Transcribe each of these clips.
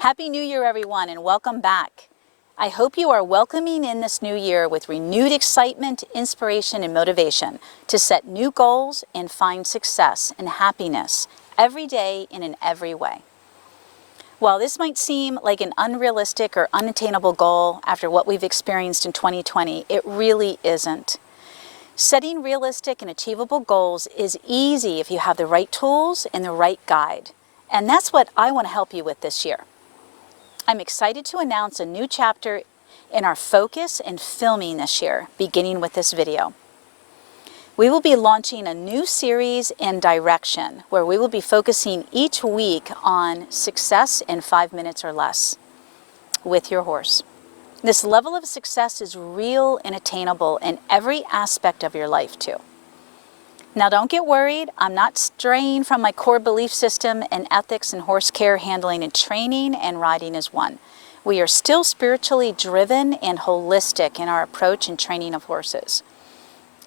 Happy New Year, everyone, and welcome back. I hope you are welcoming in this new year with renewed excitement, inspiration, and motivation to set new goals and find success and happiness every day and in every way. While this might seem like an unrealistic or unattainable goal after what we've experienced in 2020, it really isn't. Setting realistic and achievable goals is easy if you have the right tools and the right guide. And that's what I want to help you with this year. I'm excited to announce a new chapter in our focus and filming this year, beginning with this video. We will be launching a new series and direction where we will be focusing each week on success in 5 minutes or less with your horse. This level of success is real and attainable in every aspect of your life too. Now don't get worried, I'm not straying from my core belief system and ethics in horse care, handling, and training, and riding as one. We are still spiritually driven and holistic in our approach and training of horses.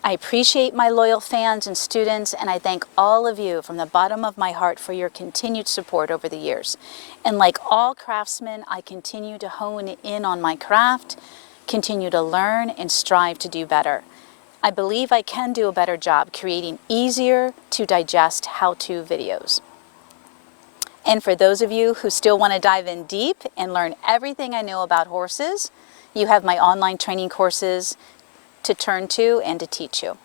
I appreciate my loyal fans and students, and I thank all of you from the bottom of my heart for your continued support over the years. And like all craftsmen, I continue to hone in on my craft, continue to learn, and strive to do better. I believe I can do a better job creating easier to digest how-to videos. And for those of you who still want to dive in deep and learn everything I know about horses, you have my online training courses to turn to and to teach you.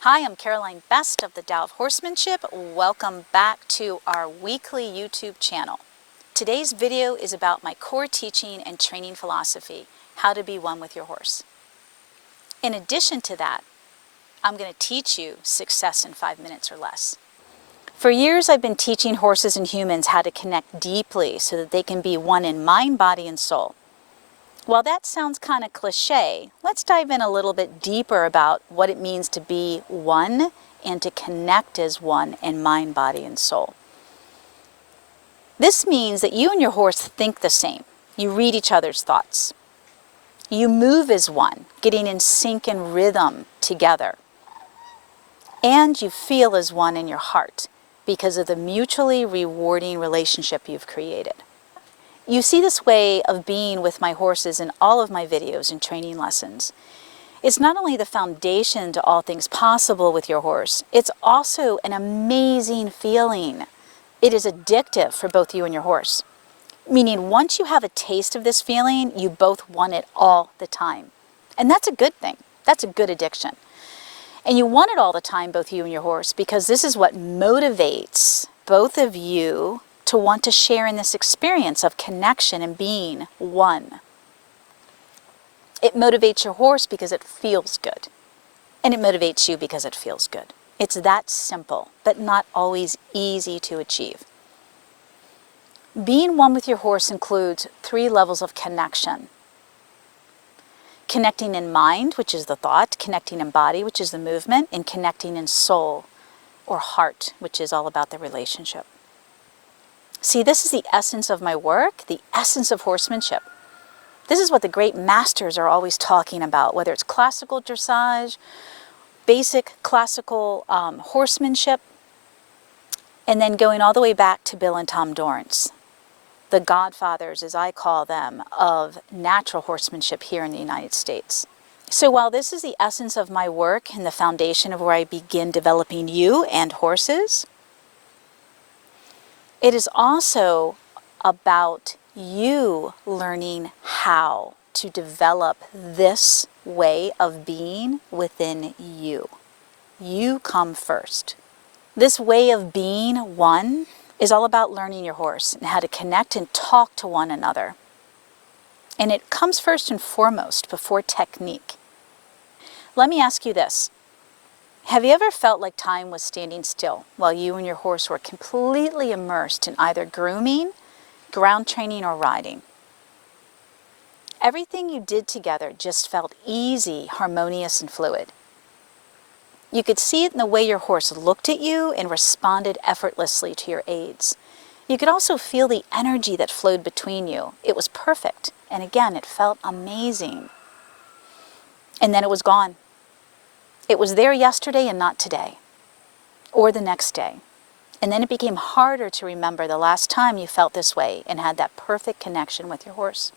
Hi, I'm Caroline Best of the Tao of Horsemanship. Welcome back to our weekly YouTube channel. Today's video is about my core teaching and training philosophy, how to be one with your horse. In addition to that, I'm going to teach you success in 5 minutes or less. For years, I've been teaching horses and humans how to connect deeply so that they can be one in mind, body, and soul. While that sounds kind of cliche, let's dive in a little bit deeper about what it means to be one and to connect as one in mind, body, and soul. This means that you and your horse think the same. You read each other's thoughts. You move as one, getting in sync and rhythm together. And you feel as one in your heart because of the mutually rewarding relationship you've created. You see this way of being with my horses in all of my videos and training lessons. It's not only the foundation to all things possible with your horse, it's also an amazing feeling. It is addictive for both you and your horse. Meaning once you have a taste of this feeling, you both want it all the time. And that's a good thing. That's a good addiction. And you want it all the time, both you and your horse, because this is what motivates both of you to want to share in this experience of connection and being one. It motivates your horse because it feels good. And it motivates you because it feels good. It's that simple, but not always easy to achieve. Being one with your horse includes 3 levels of connection. Connecting in mind, which is the thought, connecting in body, which is the movement, and connecting in soul or heart, which is all about the relationship. See, this is the essence of my work, the essence of horsemanship. This is what the great masters are always talking about, whether it's classical dressage, basic classical horsemanship, and then going all the way back to Bill and Tom Dorrance, the godfathers, as I call them, of natural horsemanship here in the United States. So while this is the essence of my work and the foundation of where I begin developing you and horses, it is also about you learning how to develop this way of being within you. You come first. This way of being one is all about learning your horse and how to connect and talk to one another. And it comes first and foremost before technique. Let me ask you this. Have you ever felt like time was standing still while you and your horse were completely immersed in either grooming, ground training, or riding? Everything you did together just felt easy, harmonious, and fluid. You could see it in the way your horse looked at you and responded effortlessly to your aids. You could also feel the energy that flowed between you. It was perfect. And again, it felt amazing. And then it was gone. It was there yesterday and not today, or the next day. And then it became harder to remember the last time you felt this way and had that perfect connection with your horse.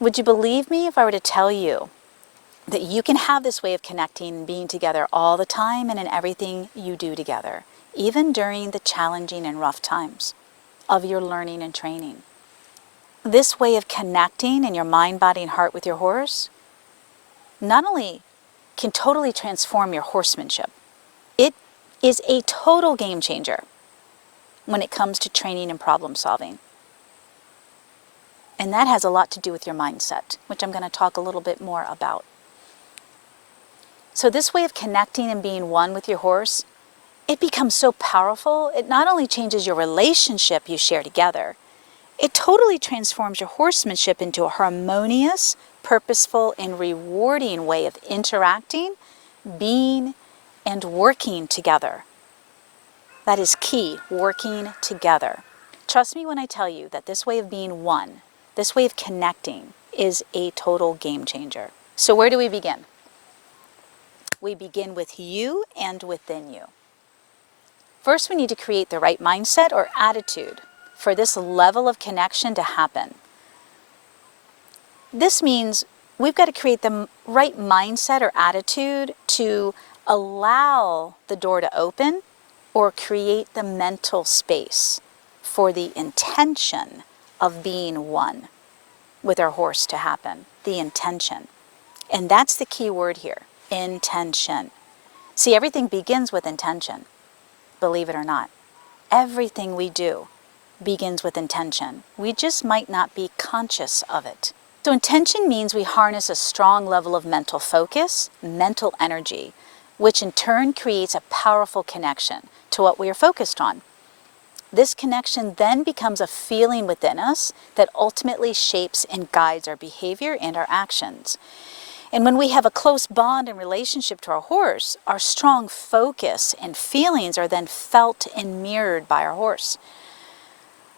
Would you believe me if I were to tell you that you can have this way of connecting and being together all the time and in everything you do together, even during the challenging and rough times of your learning and training? This way of connecting in your mind, body, and heart with your horse not only can totally transform your horsemanship, it is a total game changer when it comes to training and problem solving. And that has a lot to do with your mindset, which I'm going to talk a little bit more about. So this way of connecting and being one with your horse, it becomes so powerful. It not only changes your relationship you share together, it totally transforms your horsemanship into a harmonious, purposeful, and rewarding way of interacting, being, and working together. That is key, working together. Trust me when I tell you that this way of being one, this way of connecting, is a total game changer. So where do we begin? We begin with you and within you. First, we need to create the right mindset or attitude for this level of connection to happen. This means we've got to create the right mindset or attitude to allow the door to open or create the mental space for the intention of being one with our horse to happen. The intention. And that's the key word here, intention. See, everything begins with intention, believe it or not. Everything we do begins with intention. We just might not be conscious of it. So intention means we harness a strong level of mental focus, mental energy, which in turn creates a powerful connection to what we are focused on. This connection then becomes a feeling within us that ultimately shapes and guides our behavior and our actions. And when we have a close bond and relationship to our horse, our strong focus and feelings are then felt and mirrored by our horse.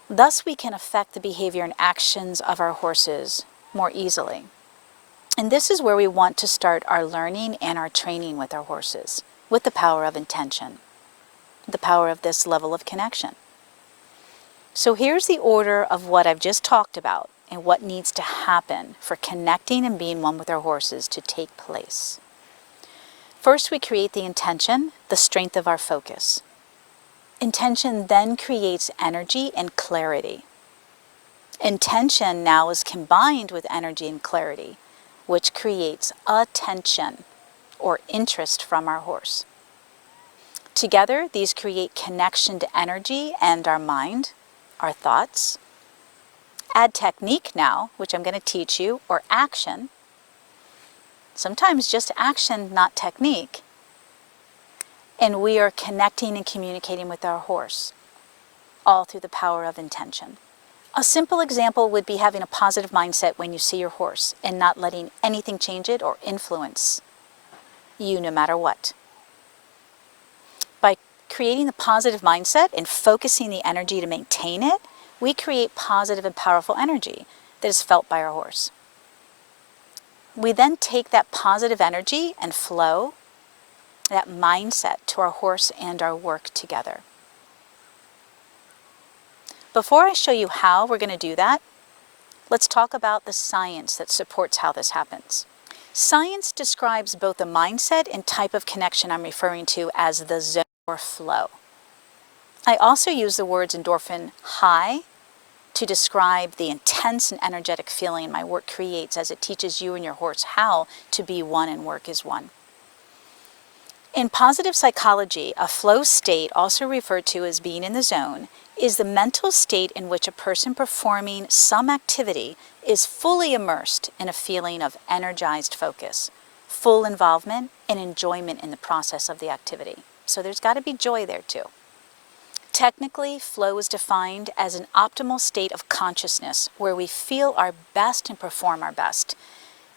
Thus, we can affect the behavior and actions of our horses more easily. And this is where we want to start our learning and our training with our horses, with the power of intention, the power of this level of connection. So here's the order of what I've just talked about and what needs to happen for connecting and being one with our horses to take place. First, we create the intention, the strength of our focus. Intention then creates energy and clarity. Intention now is combined with energy and clarity, which creates attention or interest from our horse. Together, these create connection to energy and our mind, our thoughts. Add technique now, which I'm going to teach you, or action. Sometimes just action, not technique. And we are connecting and communicating with our horse, all through the power of intention. A simple example would be having a positive mindset when you see your horse and not letting anything change it or influence you no matter what. By creating the positive mindset and focusing the energy to maintain it, we create positive and powerful energy that is felt by our horse. We then take that positive energy and flow, that mindset, to our horse and our work together. Before I show you how we're going to do that, let's talk about the science that supports how this happens. Science describes both the mindset and type of connection I'm referring to as the zone or flow. I also use the words endorphin high to describe the intense and energetic feeling my work creates as it teaches you and your horse how to be one and work as one. In positive psychology, a flow state, also referred to as being in the zone, is the mental state in which a person performing some activity is fully immersed in a feeling of energized focus, full involvement, and enjoyment in the process of the activity. So there's got to be joy there too. Technically, flow is defined as an optimal state of consciousness where we feel our best and perform our best.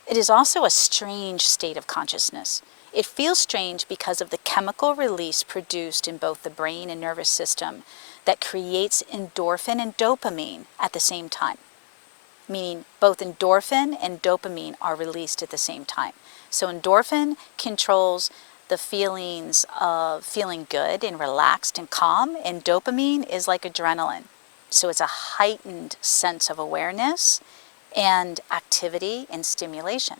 It is also a strange state of consciousness. It feels strange because of the chemical release produced in both the brain and nervous system that creates endorphin and dopamine at the same time, meaning both endorphin and dopamine are released at the same time. So endorphin controls the feelings of feeling good and relaxed and calm, and dopamine is like adrenaline. So it's a heightened sense of awareness and activity and stimulation.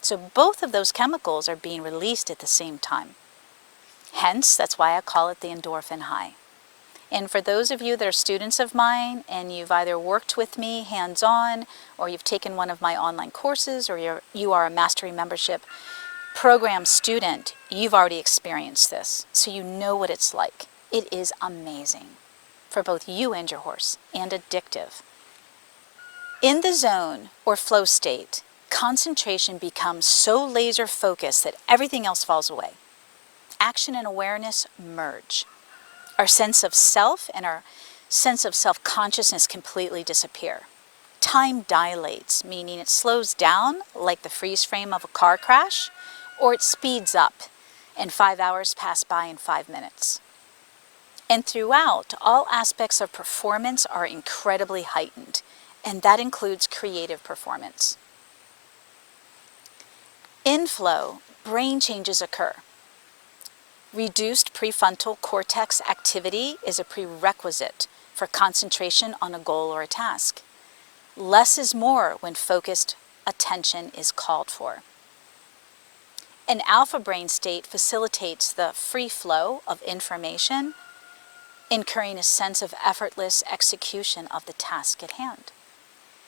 So both of those chemicals are being released at the same time. Hence, that's why I call it the endorphin high. And for those of you that are students of mine and you've either worked with me hands-on or you've taken one of my online courses or you are a Mastery Membership program student, you've already experienced this. So you know what it's like. It is amazing for both you and your horse, and addictive. In the zone or flow state, concentration becomes so laser focused that everything else falls away. Action and awareness merge. Our sense of self and our sense of self-consciousness completely disappear. Time dilates, meaning it slows down like the freeze frame of a car crash, or it speeds up and 5 hours pass by in 5 minutes. And throughout, all aspects of performance are incredibly heightened, and that includes creative performance. In flow, brain changes occur. Reduced prefrontal cortex activity is a prerequisite for concentration on a goal or a task. Less is more when focused attention is called for. An alpha brain state facilitates the free flow of information, incurring a sense of effortless execution of the task at hand.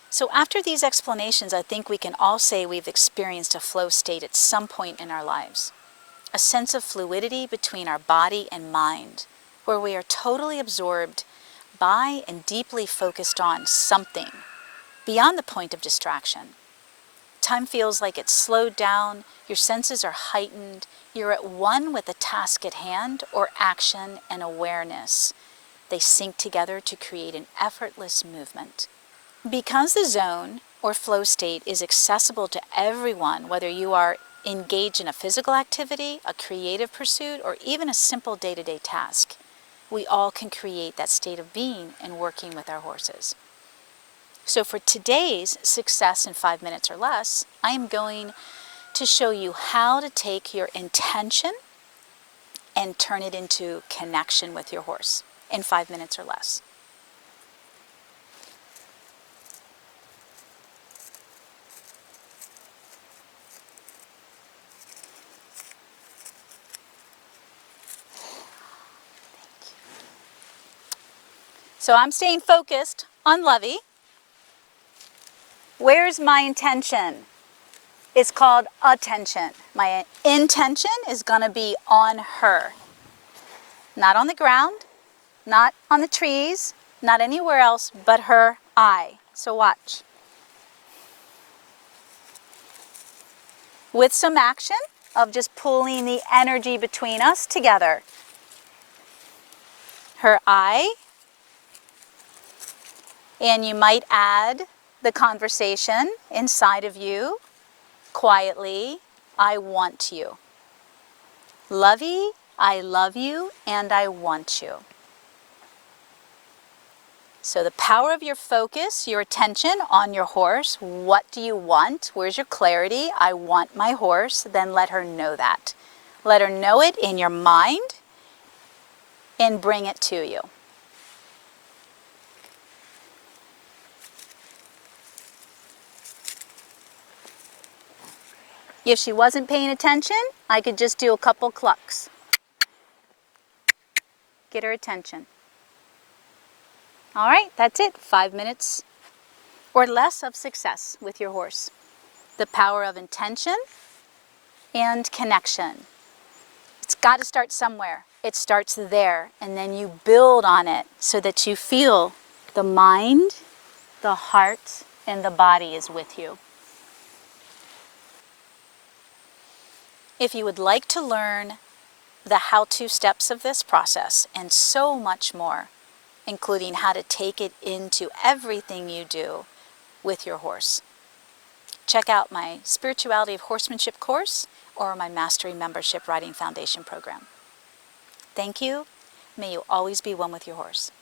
So after these explanations, I think we can all say we've experienced a flow state at some point in our lives. A sense of fluidity between our body and mind, where we are totally absorbed by and deeply focused on something beyond the point of distraction. Time feels like it's slowed down, your senses are heightened, you're at one with the task at hand or action and awareness. They sync together to create an effortless movement. Because the zone or flow state is accessible to everyone, whether you are engaged in a physical activity, a creative pursuit, or even a simple day-to-day task, we all can create that state of being and working with our horses. So for today's Success in 5 Minutes or Less, I am going to show you how to take your intention and turn it into connection with your horse in 5 minutes or less. So I'm staying focused on Lovey. Where's my intention? It's called attention. My intention is going to be on her. Not on the ground, not on the trees, not anywhere else but her eye. So watch. With some action of just pulling the energy between us together. Her eye. And you might add the conversation inside of you. Quietly, I want you. Lovey, I love you and I want you. So the power of your focus, your attention on your horse. What do you want? Where's your clarity? I want my horse. Then let her know that. Let her know it in your mind and bring it to you. If she wasn't paying attention, I could just do a couple clucks. Get her attention. All right, that's it. 5 minutes or less of success with your horse. The power of intention and connection. It's got to start somewhere. It starts there, and then you build on it so that you feel the mind, the heart, and the body is with you. If you would like to learn the how-to steps of this process and so much more, including how to take it into everything you do with your horse, check out my Spirituality of Horsemanship course or my Mastery Membership Riding Foundation program. Thank you, May you always be one with your horse.